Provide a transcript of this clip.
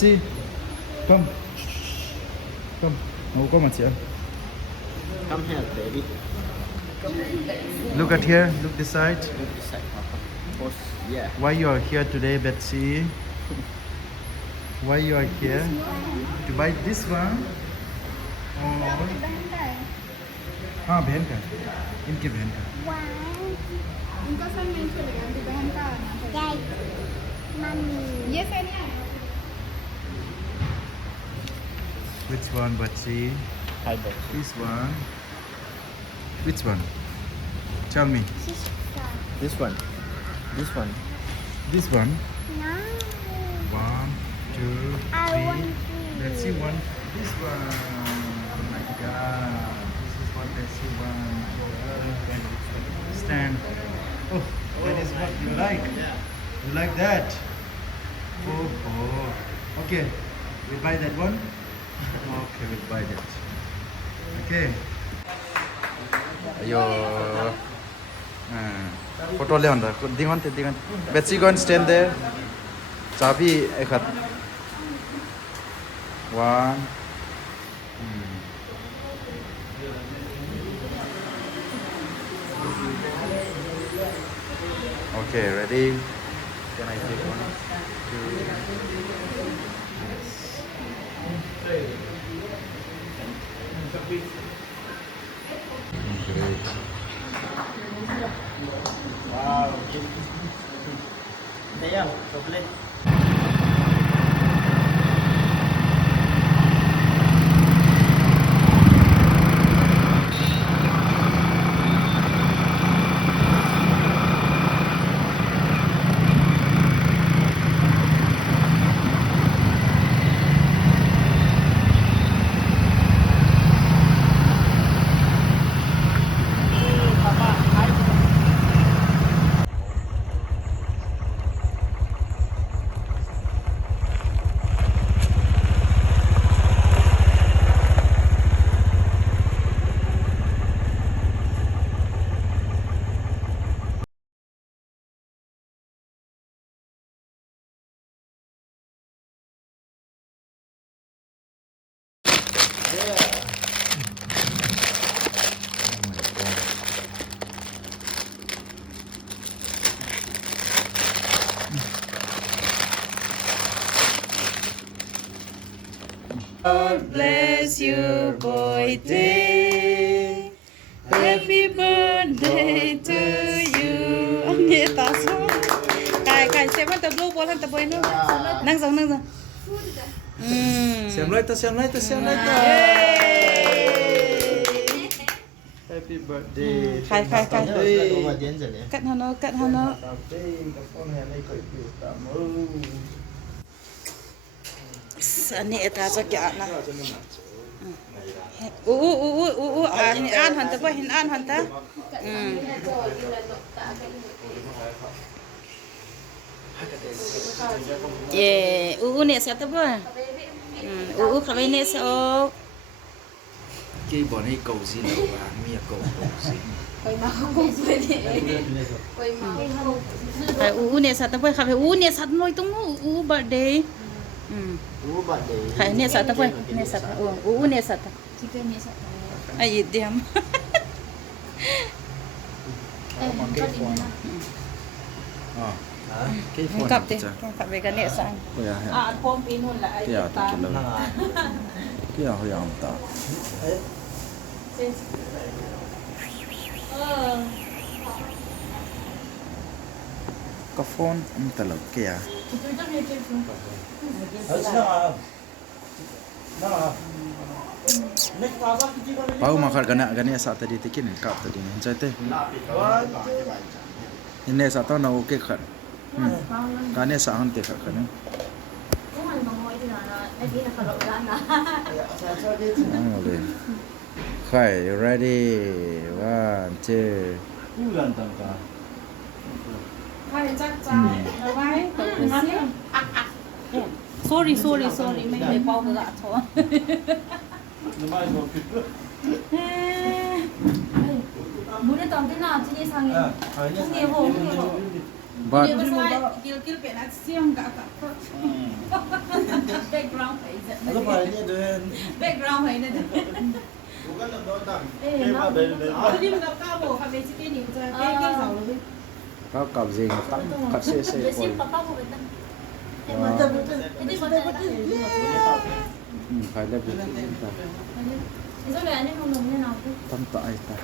Betsy, come. Come. Oh, come on, here. Come here, baby. Look at here. Look this side. Look this side, Papa. Pose. Yeah. Why you are here today, Betsy? Why you are here? To buy this one? Oh. हाँ बहन का इनके बहन का इनका sir नहीं चलेगा इनकी बहन का ये सर नहीं है Which one, Betsy? Hi, Betsy. This one. Which one? Tell me. This one. This one. This one. 1, 2, 3. Betsy one. This one. Oh my God. This is what Betsy wants. Stand. Oh, that is what you like. You like that? Oh. Okay. We buy that one. Okay, we buy that. Okay. Ayo. Photo le onda. Dingon. Betsy go and stand there. Chabi ekhat. 1. Okay, ready? Can I take 1, 2? Great. Wow. Đây không? Chụp lên. God bless your birthday. Happy birthday to you. Anh nghe ta số. Cài xem nó tập lưu bố lên tập bơi nữa. Nâng dòng. Xem lại ta. Happy birthday. Khai. Over đến rồi nè. Cắt nó. Anh nghe ta cho kẹo nè. Hình an hoàn ta. Yeah, nè sao ta bơ. Khabai nè sao. Cái bọn ấy cầu gì đâu à, mía cầu gì. Phải nè sao ta bơ, khabai nè sao nói tung birthday. Birthday. Phải nè sao ta bơ, nè sao. Nè sao ta. Ai diam. Cái phone Cặp đi, cặp về cái nè sang. Phone pin luôn lại. Cái à, cái à, hồi ta. Có phone anh ta lộc cái à. Pau makar gana sa tadi tikin kap tadi ni jate. Ini sa to na okay khan. Gane sa han te khan. Okay. Khai, ready. 1, 2. Sorry, mấy người bao cái gạ thôi. 물에 떠 뜨나 지리상에 홍게 호 But Kil pe na siang ka ka. Background hai. Ano pa niya doon? Background hai na. Bukan na daw tam. Eh, Kaya ba bel bel. Hindi mo ka mo kami si Kenny ko sa kay sa ulo. kau kap zing tam kat se se pol. Phải là việc chúng ta tâm tại ta.